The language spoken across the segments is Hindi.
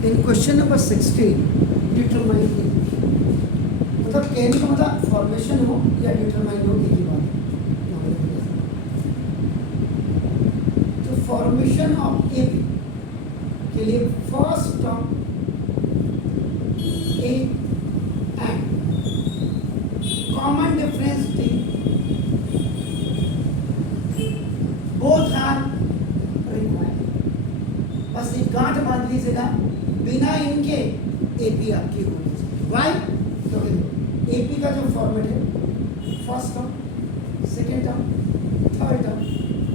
इन क्वेश्चन नंबर 16 डिटरमाइन ए, मतलब कहने का मतलब फॉर्मेशन हो या डिटरमाइन हो एक ही बात है। तो फॉर्मेशन ऑफ ए के लिए first term A and common difference D both are required. बस एक गांठ बांध लीजिएगा, बिना इनके एपी आपकी होनी चाहिए। वाई? तो एपी का जो फॉर्मेट है first term, second term, third term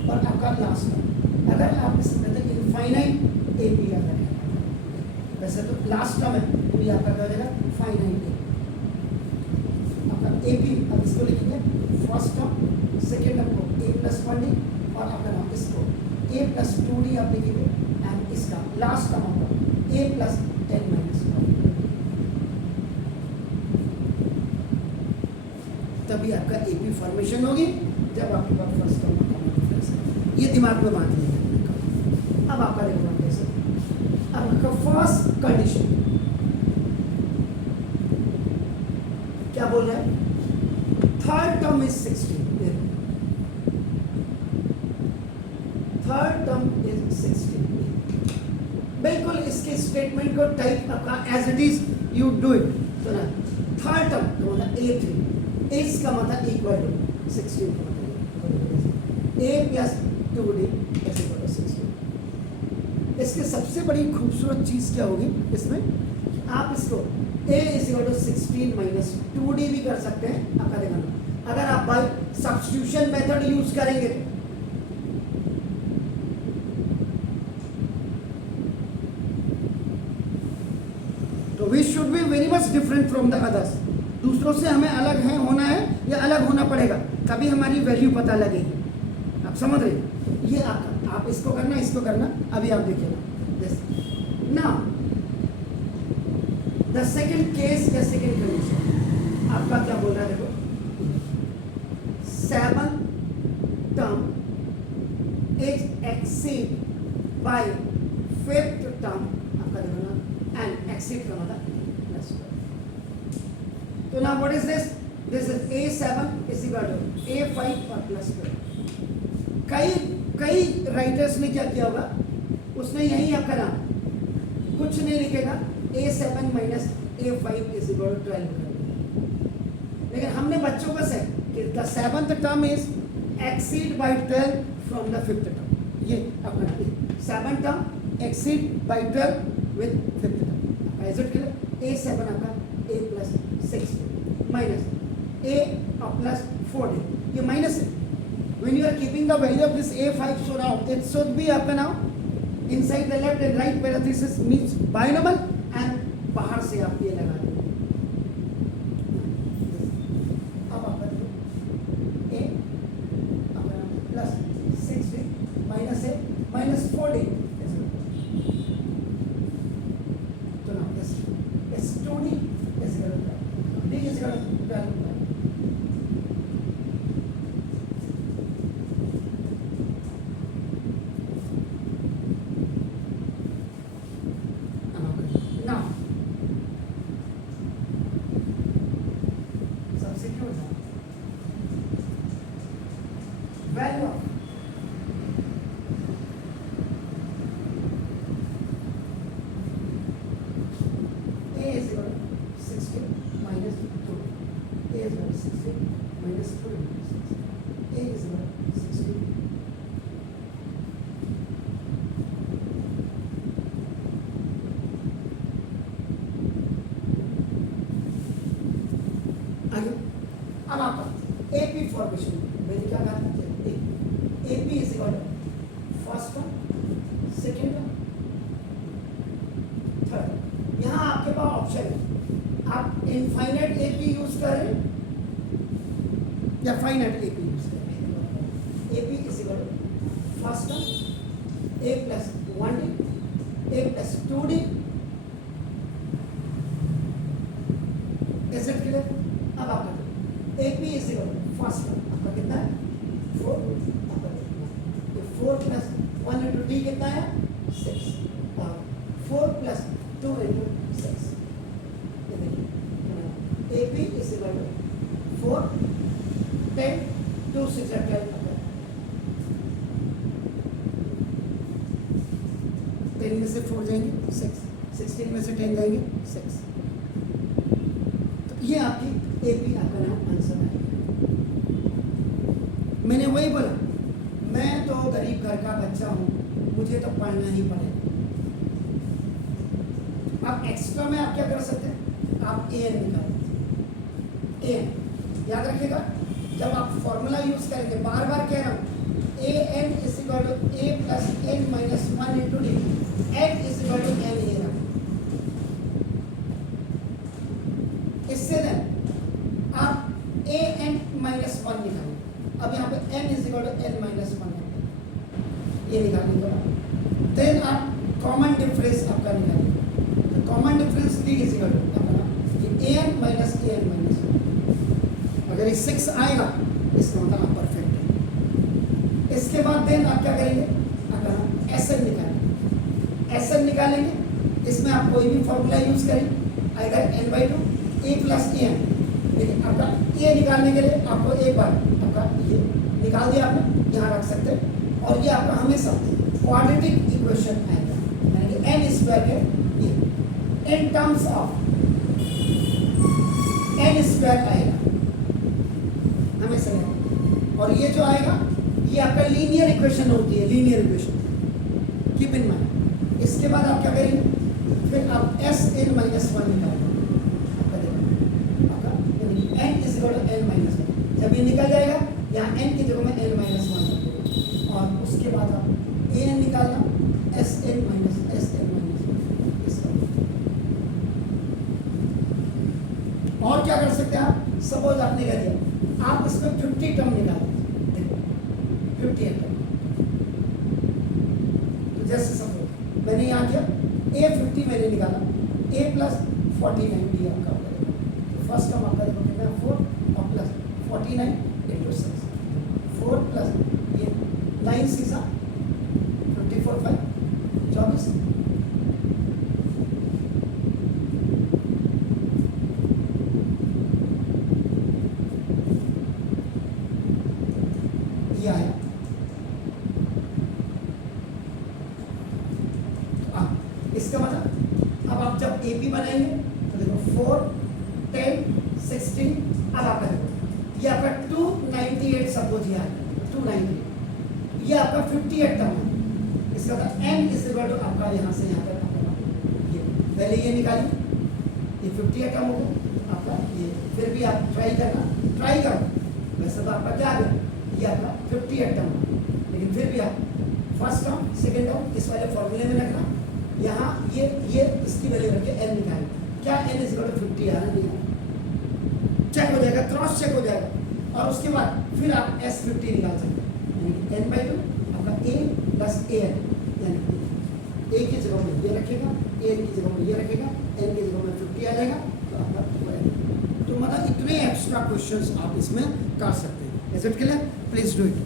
और आपका लास्ट टर्म। अगर आप इसमें इनफाइनाइट एपी अगर है, वैसे तो लास्ट टर्म है तो ये आपका क्या हो जाएगा फाइनाइट आपका एपी। अब इसको लिखेंगे फर्स्ट टर्म, सेकेंड टर्म को ए प्लस 1d और आपका नाम इसको ए प्लस 2d आप लिखेंगे एंड इसका लास्ट टर्म आपका ए प्लस 10 माइनस 1, तभी आपका एपी फॉर्मेशन होगी जब आपके पास फर्स्ट टर्म का कॉमन डिफरेंस है। ये दिमाग में बांध लीजिए। अब आपका देखो कैसे, अब आपका फर्स्ट कंडीशन क्या बोल रहा है, third term is 16, third term is 16। बिल्कुल इसके स्टेटमेंट को टाइप आपका as it is you do it. तो ना थर्ड टर्म का मतलब a3, इसका मतलब इक्वल टू 16 का मतलब a plus 2d is equal to 16। इसके सबसे बड़ी खूबसूरत चीज क्या होगी इसमें, आप इसको a is equal to 16 minus 2d भी कर सकते हैं। आपका देखना अगर आप बाय सब्स्टिट्यूशन मेथड यूज करेंगे तो we should be very much different from the others. दूसरों से हमें अलग है होना है या अलग होना पड़ेगा, तभी हमारी वैल्यू पता लगेगी। आप समझ रहे? ये आप इसको करना, इसको करना, अभी आप देखिएगा। नाउ द सेकंड केस या सेकंड कंडीशन आपका क्या बोल रहा है, देखो 7th term is exceed by 5th term, आपका देखो ना, एंड एक्सीड का मतलब प्लस। तो ना what is this, this is a7 is equal to a5 और प्लस 12। कई राइटर्स ने क्या किया होगा, उसने यही आपका नाम कुछ नहीं लिखेगा, a7 minus a5 is equal to 12 कर दिया। लेकिन हमने बच्चों का सेट कि the 7th term is exceed by 12 from the 5th term. ये अपना 7th term exceed by 12 with 5th term. Is it clear? a7 आपका a प्लस 6 माइनस a और प्लस 4d, ये माइनस है। When you are keeping the value of this a5, so now it should be up and now inside the left and right parenthesis means binomial and बाहर से आप ये लगा दें। अब आप a plus 6d minus a minus 4d, तो now this 2d is equal to d is equal to 12। Value of a is equal to 16 minus 2. A is equal to 16 minus 2 minus 6. A is equal to 16. आगे अब आपका AP फॉर्मेशन मैंने क्या कहा, AP is equal to first term, second term, third। यहाँ आपके पास ऑप्शन है, आप इनफाइनाइट AP यूज करें या फाइनाइट AP यूज करें। AP is equal to first term a plus 1d a plus 2d, is it clear? अब आपका AP is equal to first term आपका कितना है 4, 4 प्लस 1 इंटू डी कितना है 6, 4 plus into 6. AP is equal to 4, 10, 2, 6 are 12. 10 में से 4 जाएंगे 6, 16 में से 10 जाएंगे 6. तो ये आपकी AP आपका नाम आंसर है. मैंने वही बोला, मैं तो गरीब घर का बच्चा हूँ, मुझे तो पढ़ना ही पड़ेगा. अब एक्स्ट्रा में आप क्या कर सकते हैं, आप AN निकाल दीजिए. AN याद रखिएगा, जब आप फॉर्मूला यूज करेंगे, बार बार कह रहा हूँ, AN is equal to A plus N minus 1 into D. N is equal to N here. इससे दें आप AN minus 1 निकालेंगे. अब यहाँ पे N is equal to N minus 1 ये निकालने के बाद देन आप कॉमन डिफरेंस आपका निकालेंगे. Common difference D is equal to AN minus AN minus 1. अगर ये 6 आएगा इसका मतलब आप परफेक्ट है. इसके बाद देन आप क्या करेंगे, अगर SN निकालेंगे. SN निकालेंगे, इसमें आप कोई भी फॉर्मूला यूज करें, आएगा n/2 A plus AN. लेकिन आपका ये निकालने के लिए आपको एक बार आपका ये निकाल दिया आपने, यहाँ रख सकते हैं. और ये आपका हमेशा क्वाड्रेटिक इक्वेशन आएगा, यानी कि n स्क्वायर के ये in terms of n square आएगा हमेशा. और ये जो आएगा ये आपका लीनियर इक्वेशन होती है, linear equation keep in mind. इसके बाद आप क्या करेंगे, फिर आप SN minus 1 निकालेंगे. आपका n is equal to n minus 1. जब ये निकल जाएगा यहाँ n की जगह में n minus 1 रख देंगे. और उसके बाद आप AN निकालना, SN minus 1 इसका. और क्या कर सकते हैं आप, सपोज आपने कह दिया आप इसमें 50 टर्म निकाल दीजिए. 50 टर्म. तो जैसे सपोज मैंने यहाँ किया A50 मैंने निकाला, A plus 49 डी आपका हो जाएगा. तो फर्स्ट टर्म आपका देखो कितना 4 और प्लस 49 into 6. 4 प्लस ये 9 6 54 5 24. ये आया. इसका मतलब अब आप जब AP बनाएंगे तो देखो 4 10 16. अब आपका देखो ये आपका 298 सपोज ये आया 298. ये आपका 58 टर्म है. इसका मतलब n इज इक्वल टू आपका यहाँ से यहाँ तक ये पहले ये निकालिए, ये 58 टर्म होगा आपका. ये फिर भी आप ट्राई करो. वैसे तो आपका क्या आ गया, ये आपका 58 टर्म, लेकिन फिर भी आप फर्स्ट टर्म सेकेंड टर्म इस वाले फॉर्मूले में रखना. यहाँ ये इसकी वैल्यू रख के n निकालें. क्या n इज इक्वल टू 50 आ रहा है, चेक हो जाएगा, क्रॉस चेक हो जाएगा. और उसके बाद फिर आप S50 निकाल सकते हैं, n/2 आपका A plus AN. यानी A की जगह में ये रखेगा, AN की जगह में ये रखेगा, n की जगह में 50 आ जाएगा. तो आपका तो मतलब इतने एक्स्ट्रा क्वेश्चंस आप इसमें कर सकते हैं. Is it clear? Please do it.